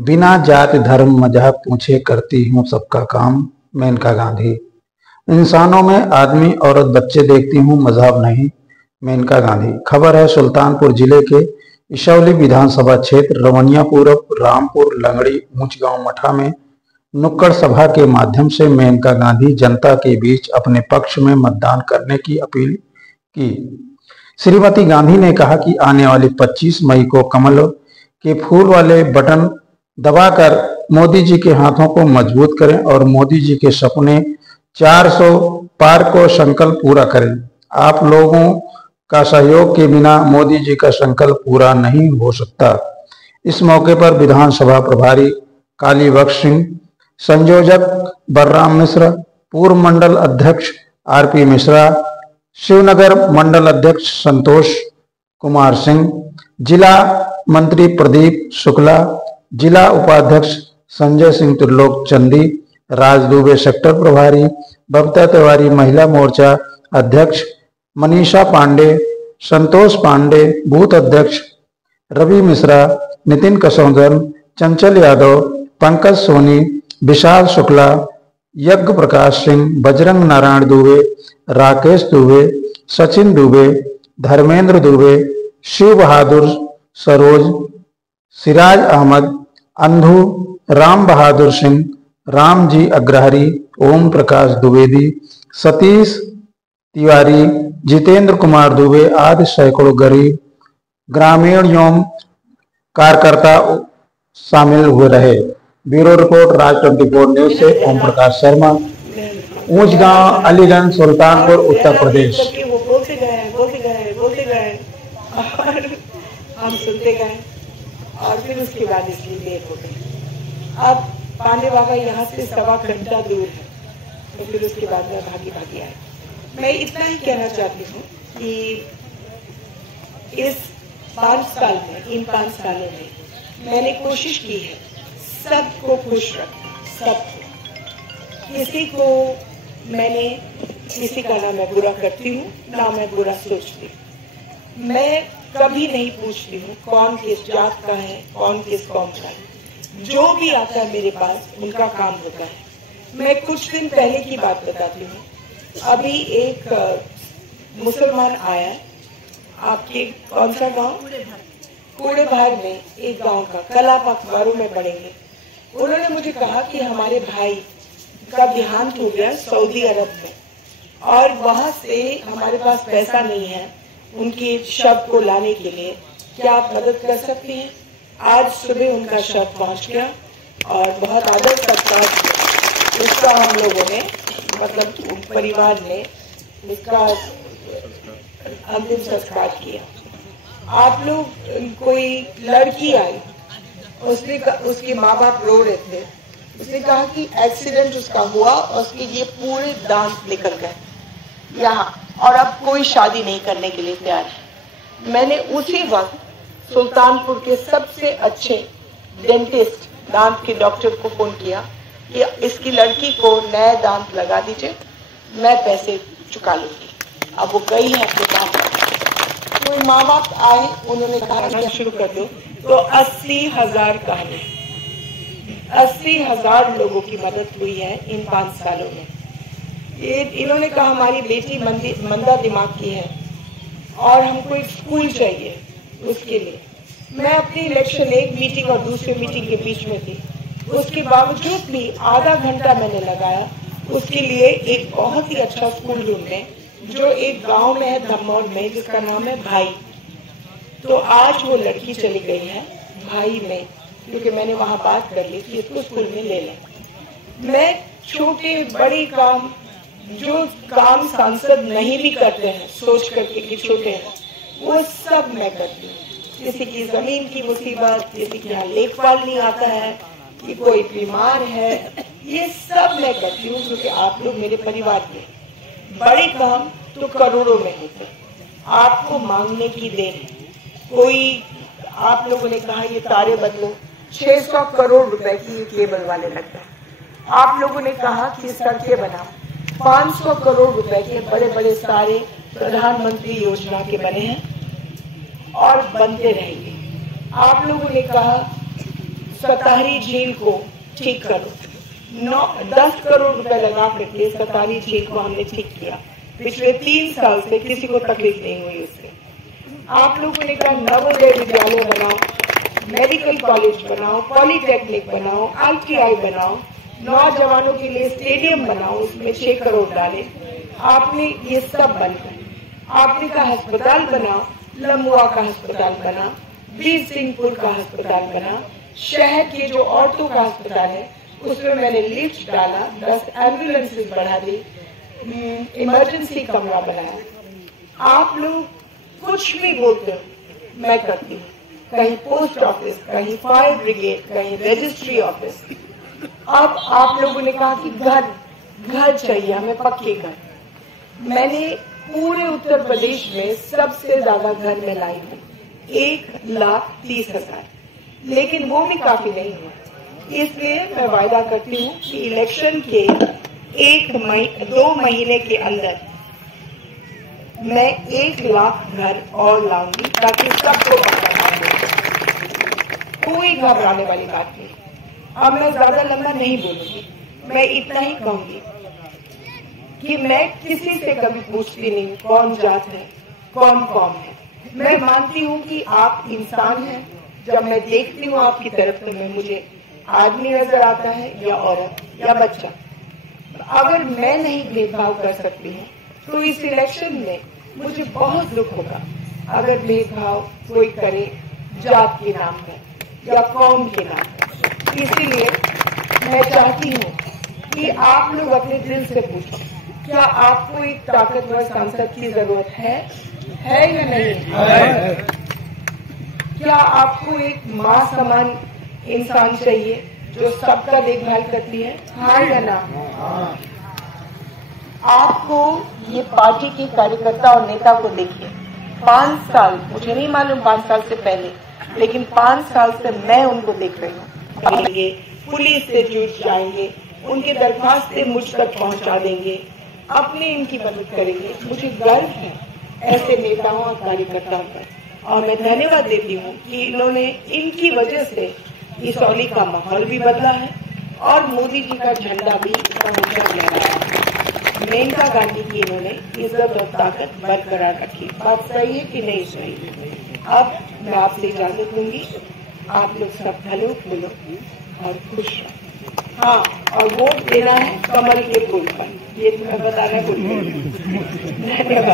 बिना जाति धर्म मजहब पूछे करती हूँ सबका काम। मेनका गांधी। इंसानों में आदमी औरत बच्चे देखती हूँ, मजहब नहीं। मेनका गांधी। खबर है सुल्तानपुर जिले के इशौली विधानसभा क्षेत्र रवनिया पूरब रामपुर लंगड़ी ऊंचगांव मठा में नुक्कड़ सभा के माध्यम से मेनका गांधी जनता के बीच अपने पक्ष में मतदान करने की अपील की। श्रीमती गांधी ने कहा कि आने वाली 25 मई को कमल के फूल वाले बटन दबाकर मोदी जी के हाथों को मजबूत करें और मोदी जी के सपने 400 पार को संकल्प पूरा करें। आप लोगों का सहयोग के बिना मोदी जी का संकल्प पूरा नहीं हो सकता। इस मौके पर विधानसभा प्रभारी काली बख्श सिंह, संयोजक बलराम मिश्र, पूर्व मंडल अध्यक्ष आरपी मिश्रा, शिवनगर मंडल अध्यक्ष संतोष कुमार सिंह, जिला मंत्री प्रदीप शुक्ला, जिला उपाध्यक्ष संजय सिंह त्रिलोक चंदी, राज दुबे सेक्टर प्रभारी, बबीता तिवारी महिला मोर्चा अध्यक्ष, मनीषा पांडे, संतोष पांडे बूथ अध्यक्ष, रवि मिश्रा, नितिन कसौंदन, चंचल यादव, पंकज सोनी, विशाल शुक्ला, यज्ञ प्रकाश सिंह, बजरंग नारायण दुबे, राकेश दुबे, सचिन दुबे, धर्मेंद्र दुबे, शिव बहादुर सरोज, सिराज अहमद, अंधु, राम बहादुर सिंह, रामजी अग्रहरी, ओम प्रकाश द्विवेदी, सतीश तिवारी, जितेंद्र कुमार दुबे आदि सैकड़ों गरीब ग्रामीण एवं कार्यकर्ता शामिल हुए रहे। ब्यूरो रिपोर्ट राज 24 न्यूज से ओम प्रकाश शर्मा, ऊंचगांव अलीगंज सुल्तानपुर उत्तर प्रदेश। वो बोलते गए और हम सुनते गए और फिर उसके बाद इसलिए देर हो गई। अब पांडे बाबा यहाँ से 1.25 घंटा दूर है, तो फिर उसके बाद मैं भागी आई। मैं इतना ही कहना चाहती हूँ कि इस 5 साल में, इन 5 सालों में मैंने कोशिश की है सबको खुश रखना, सबको। किसी का ना मैं बुरा करती हूँ, ना मैं बुरा सोचती हूँ। मैं कभी नहीं पूछती हूँ कौन किस जात का है, कौन किस कौम का है। जो भी आता है मेरे पास उनका काम होता है। मैं कुछ दिन पहले की बात बताती हूँ। अभी एक मुसलमान आया, आपके कौन सा गांव, कूड़े भाग में एक गांव का, कल आप अखबारों में पढ़ेंगे। उन्होंने मुझे कहा कि हमारे भाई का देहांत हो गया सऊदी अरब में और वहां से हमारे पास पैसा नहीं है उनके शव को लाने के लिए, क्या आप मदद कर सकती हैं? आज सुबह उनका शव पहुंच गया और बहुत आदर सत्कार किया उसका। हम लोगों ने, मतलब परिवार ने इसका अंतिम संस्कार किया। आप लोग, कोई लड़की आई, उसके माँ बाप रो रहे थे। उसने कहा कि एक्सीडेंट उसका हुआ और उसके ये पूरे दांत निकल गए यहाँ, और अब कोई शादी नहीं करने के लिए तैयार है। मैंने उसी वक्त सुल्तानपुर के सबसे अच्छे डेंटिस्ट, दांत के डॉक्टर को फोन किया कि इसकी लड़की को नए दांत लगा दीजिए, मैं पैसे चुका लूंगी। अब वो गई है अपने काम पर। कोई माँ बाप आए, उन्होंने कहा शुरू कर दो, तो 80,000 कहानी, 80,000 लोगों की मदद हुई है इन 5 सालों में। इन्होंने कहा हमारी बेटी मंदा दिमाग की है और हमको एक स्कूल चाहिए उसके लिए। मैं अपनी इलेक्शन एक मीटिंग और दूसरी मीटिंग के बीच में थी, उसके बावजूद भी आधा घंटा मैंने लगाया उसके लिए एक बहुत ही अच्छा स्कूल ढूंढने, जो एक गांव में है धमौर में, जिसका नाम है भाई। तो आज वो लड़की चली गई है भाई में, क्योंकि मैंने वहां बात कर ली कि इसको स्कूल में ले लें। मैं छोटे बड़े काम, जो काम सांसद नहीं भी करते हैं सोच करके कि छोटे हैं, वो सब मैं करती हूँ। किसी की जमीन की मुसीबत, किसी के यहाँ लेखपाल नहीं आता है, कि कोई बीमार है, ये सब मैं करती हूँ क्योंकि आप लोग मेरे परिवार के। बड़े काम तो करोड़ों में होते हैं, आपको मांगने की देर है। कोई, आप लोगों ने कहा ये तारे बदलो, 600 करोड़ रुपए की ये केबल वाले लगता है। आप लोगों ने कहा कि सड़कें बनाओ, 500 करोड़ रुपए के बड़े बड़े सारे प्रधानमंत्री योजना के बने हैं और बनते रहेंगे। आप लोगों ने कहा सतारी झील को ठीक करो। 10 करोड़ रुपए लगा करके सतारी झील को हमने ठीक किया। पिछले 3 साल से किसी को तकलीफ नहीं हुई उससे। आप लोगों ने कहा नवोदय विद्यालय बनाओ, मेडिकल कॉलेज बनाओ, पॉलिटेक्निक बनाओ, ITI बनाओ, नौजवानों के लिए स्टेडियम बनाओ, उसमें 6 करोड़ डाले। आपने ये सब बना। आपने कहा अस्पताल बनाओ, लमुआ का अस्पताल बना, वीर सिंहपुर का अस्पताल बना, शहर के जो औरतों का अस्पताल है उसमें मैंने लिफ्ट डाला, 10 एम्बुलेंसेस बढ़ा दी, इमरजेंसी कमरा बनाया। आप लोग कुछ भी बोलते हो मैं करती हूँ। कहीं पोस्ट ऑफिस, कहीं फायर ब्रिगेड, कहीं रजिस्ट्री ऑफिस। अब आप लोगों ने कहा कि घर चाहिए हमें, पक्के घर। मैंने पूरे उत्तर प्रदेश में सबसे ज्यादा घर में लाई हूँ, 1,30,000, लेकिन वो भी काफी नहीं हुआ। इसलिए मैं वायदा करती हूँ कि इलेक्शन के 2 महीने के अंदर मैं 1,00,000 घर और लाऊंगी, ताकि सबको पता हो। कोई घबराने वाली बात नहीं। अब मैं ज्यादा लंबा नहीं बोलूंगी, मैं इतना ही कहूंगी कि मैं किसी से कभी पूछती नहीं कौन जात है, कौन कौम है। मैं मानती हूँ कि आप इंसान हैं। जब मैं देखती हूँ आपकी तरफ तो मुझे आदमी नजर आता है या औरत या बच्चा। अगर मैं नहीं भेदभाव कर सकती हूँ तो इस इलेक्शन में मुझे बहुत दुख होगा अगर भेदभाव कोई करे जात के नाम पर या कौम के नाम पर। इसीलिए मैं चाहती हूँ कि आप लोग अपने दिल से पूछो, क्या आपको एक ताकतवर सांसद की जरूरत है या नहीं है? क्या आपको एक माँ समान इंसान चाहिए जो सबका देखभाल करती है, हाँ या ना? आपको ये पार्टी के कार्यकर्ता और नेता को देखिए, 5 साल, मुझे नहीं मालूम 5 साल से पहले, लेकिन 5 साल से मैं उनको देख रही हूँ। पुलिस से जुड़ जाएंगे, उनके दरख्वास्तें मुझ तक पहुंचा देंगे, अपने इनकी मदद करेंगे। मुझे गर्व है ऐसे नेताओं और कार्यकर्ताओं पर, और मैं धन्यवाद देती हूँ कि इन्होंने, इनकी वजह से इसौली का माहौल भी बदला है और मोदी जी का झंडा भी हमेशा लहराया है। मेनका गांधी की इन्होंने इज्जत और ताकत बरकरार रखी। बात सही है कि नहीं सही? अब मैं आपसे इजाजत दूंगी। आप लोग सब भलो फूलो और खुश रहो। हाँ, और वोट देना है कमल के फूल पर, ये मैं बताना भूल गई। धन्यवाद।